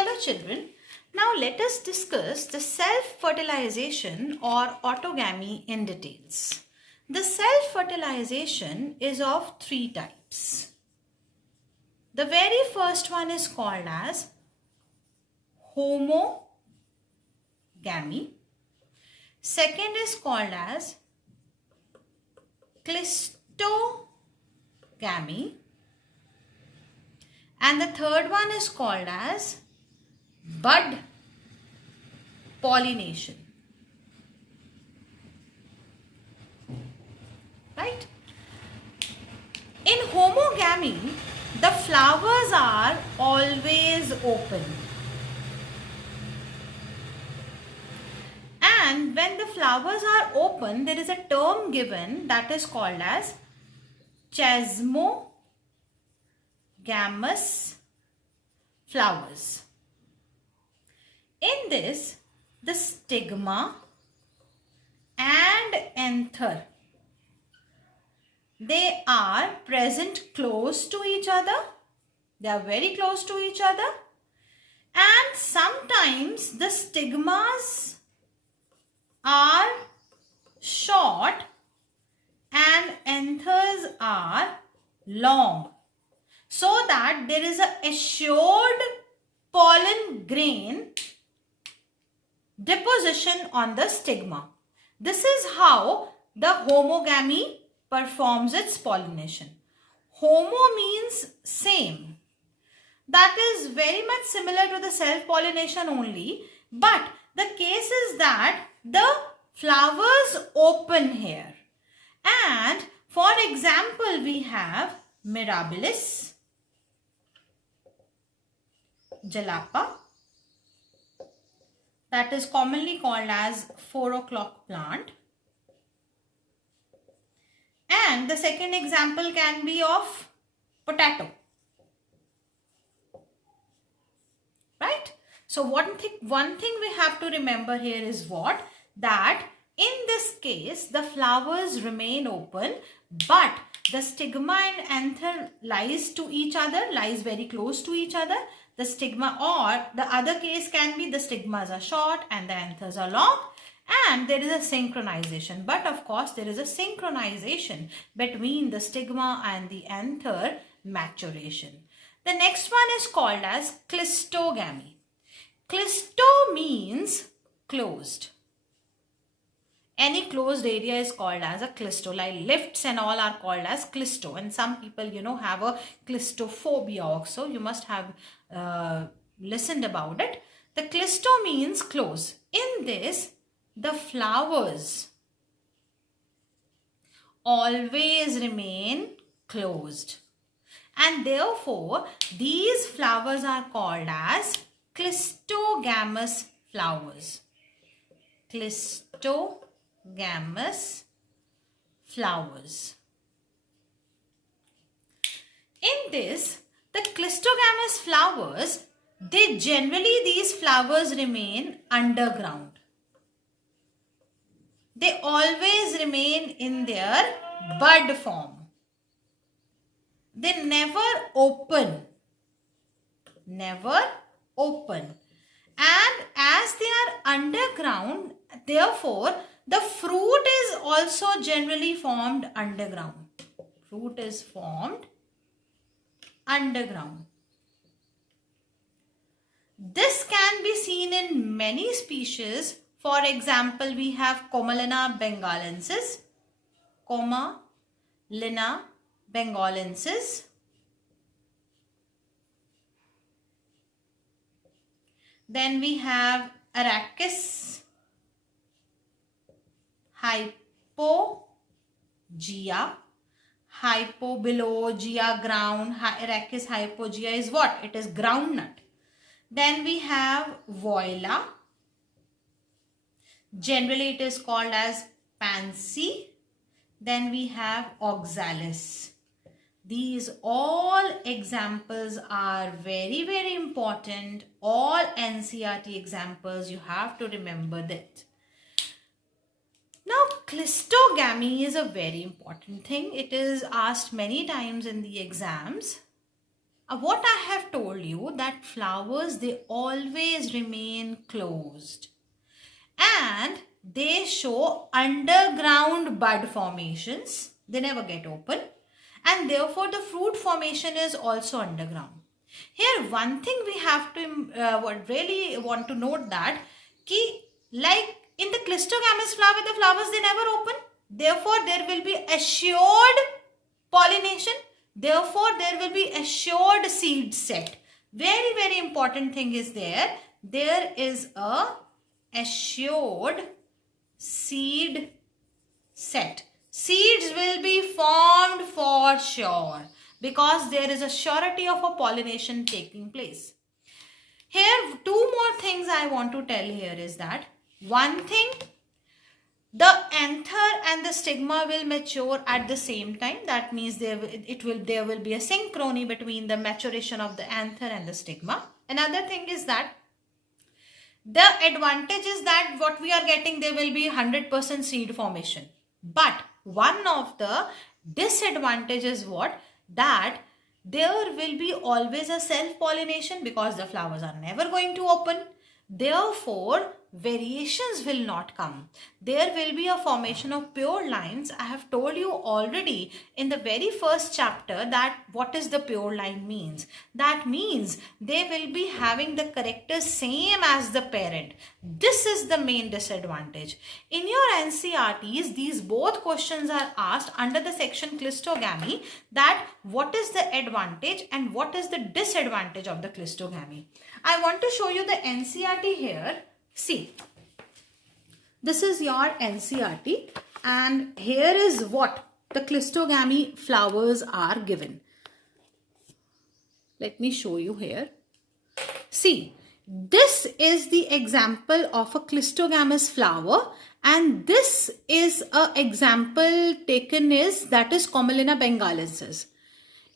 Hello children. Now let us discuss the self-fertilization or autogamy in details. The self-fertilization is of three types. The very first one is called as homogamy. Second is called as clistogamy. And the third one is called as bud pollination. Right? In homogamy, the flowers are always open. And when the flowers are open, there is a term given that is called as chasmogamous flowers. In this, the stigma and anther, they are present close to each other. They are very close to each other. And sometimes the stigmas are short and anthers are long, so that there is a assured pollen grain deposition on the stigma. This is how the homogamy performs its pollination. Homo means same. That is very much similar to the self-pollination only, but the case is that the flowers open here. And for example, we have Mirabilis, Jalapa, that is commonly called as 4 o'clock plant. And the second example can be of potato. Right? So one thing we have to remember here is what? That in this case, the flowers remain open, but the stigma and anther lies very close to each other. The stigma, or the other case can be the stigmas are short and the anthers are long, and there is a synchronization. But of course, there is a synchronization between the stigma and the anther maturation. The next one is called as clistogamy. Clisto means closed. Any closed area is called as a clisto, like lifts and all are called as clisto. And some people, have a clistophobia also. You must have listened about it. The clisto means close. In this, the flowers always remain closed. And therefore, these flowers are called as clistogamous flowers. Clistogamous flowers. In this, the clistogamous flowers, these flowers remain underground. They always remain in their bud form. They never open. Never open. And as they are underground, therefore, the fruit is also generally formed underground. Fruit is formed underground. This can be seen in many species. For example, we have Comalina bengalensis. Comalina bengalensis. Then we have Arachis hypogea. Hypo below, gea ground. Arachis hypogea is what? It is groundnut. Then we have Voila. Generally it is called as pansy. Then we have oxalis. These all examples are very, very important. All NCERT examples, you have to remember that. Now, clistogamy is a very important thing. It is asked many times in the exams. What I have told you, that flowers, they always remain closed and they show underground bud formations. They never get open, and therefore the fruit formation is also underground. Here one thing we have to really want to note that ki, like in the clistogamous flower, the flowers, they never open. Therefore there will be assured pollination. Therefore there will be assured seed set. Very, very important thing is there. There is a assured seed set. Seeds will be formed for sure because there is a surety of a pollination taking place. Here, two more things I want to tell here is that one thing, the anther and the stigma will mature at the same time. That means there will be a synchrony between the maturation of the anther and the stigma. Another thing is that the advantage is that what we are getting, there will be 100% seed formation. But one of the disadvantages is what? That there will be always a self-pollination because the flowers are never going to open. Therefore, variations will not come. There will be a formation of pure lines. I have told you already in the very first chapter that what is the pure line means. That means they will be having the characters same as the parent. This is the main disadvantage. In your NCRTs, these both questions are asked under the section clistogamy, that what is the advantage and what is the disadvantage of the clistogamy. I want to show you the NCRT here. See, this is your NCRT and here is what the clistogamy flowers are given. Let me show you here. See, this is the example of a clistogamous flower and this is an example taken is that is Commelina bengalensis.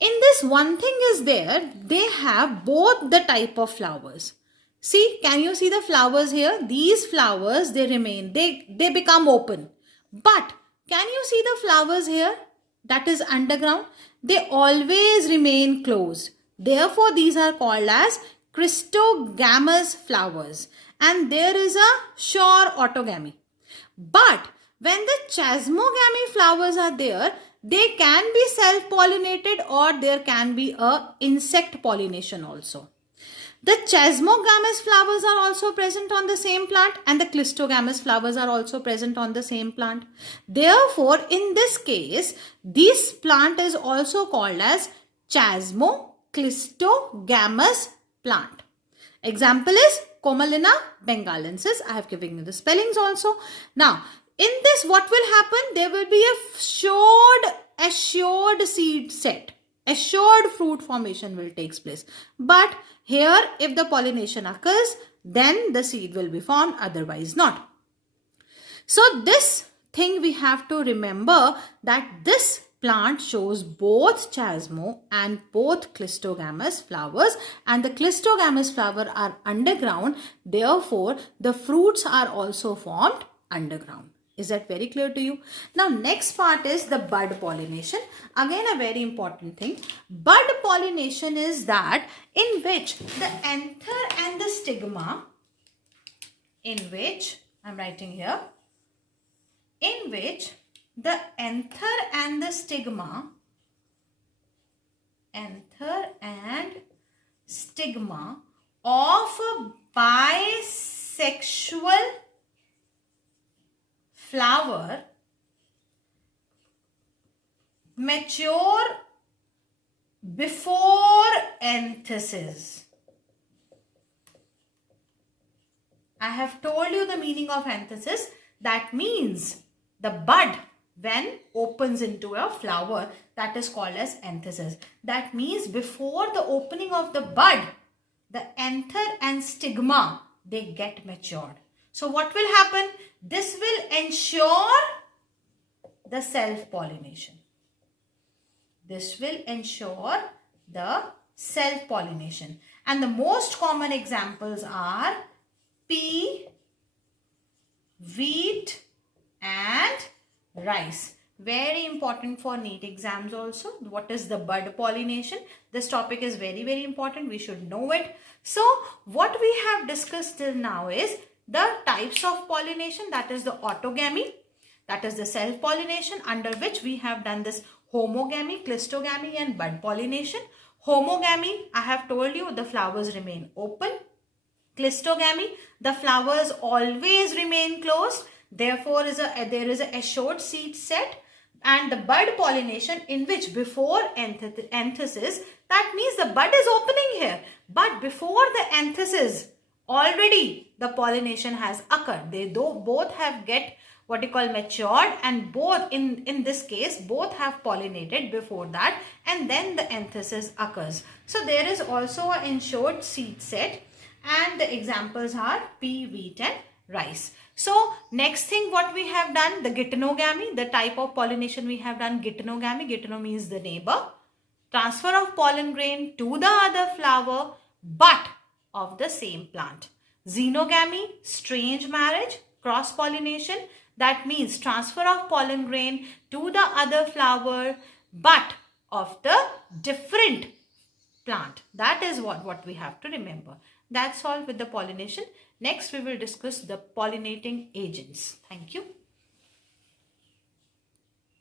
In this, one thing is there, they have both the type of flowers. See, can you see the flowers here? These flowers, they remain, they become open. But can you see the flowers here? That is underground. They always remain closed. Therefore, these are called as clistogamous flowers. And there is a sure autogamy. But when the chasmogamy flowers are there, they can be self-pollinated or there can be a insect pollination also. The chasmogamous flowers are also present on the same plant and the clistogamous flowers are also present on the same plant. Therefore, in this case, this plant is also called as chasmo-clistogamous plant. Example is Commelina bengalensis. I have given you the spellings also. Now, in this, what will happen? There will be a assured seed set. Assured fruit formation will take place. But here, if the pollination occurs, then the seed will be formed, otherwise not. So this thing we have to remember that this plant shows both chasmo and both clistogamous flowers, and the clistogamous flowers are underground. Therefore, the fruits are also formed underground. Is that very clear to you? Now, next part is the bud pollination. Again, a very important thing. Bud pollination is that in which the anther and the stigma, in which, I'm writing here, in which the anther and the stigma, of a bisexual flower mature before anthesis. I have told you the meaning of anthesis. That means the bud when opens into a flower, that is called as anthesis. That means before the opening of the bud, the anther and stigma, they get matured. So what will happen? This will ensure the self-pollination. This will ensure the self-pollination. And the most common examples are pea, wheat and rice. Very important for NEET exams also. What is the bud pollination? This topic is very, very important. We should know it. So what we have discussed till now is the types of pollination, that is the autogamy, that is the self-pollination, under which we have done this homogamy, clistogamy and bud pollination. Homogamy, I have told you, the flowers remain open. Clistogamy, the flowers always remain closed. Therefore, there is a assured seed set. And the bud pollination, in which before anthesis, that means the bud is opening here. But before the anthesis, already the pollination has occurred. They both have get what you call matured, and both in this case both have pollinated before that, and then the anthesis occurs. So there is also an ensured seed set, and the examples are pea, wheat and rice. So next thing what we have done, the geitonogamy, the type of pollination we have done, geitonogamy. Geitono means the neighbor. Transfer of pollen grain to the other flower but of the same plant. Xenogamy, strange marriage, cross pollination. That means transfer of pollen grain to the other flower but of the different plant. That is what we have to remember. That's all with the pollination. Next we will discuss the pollinating agents. Thank you.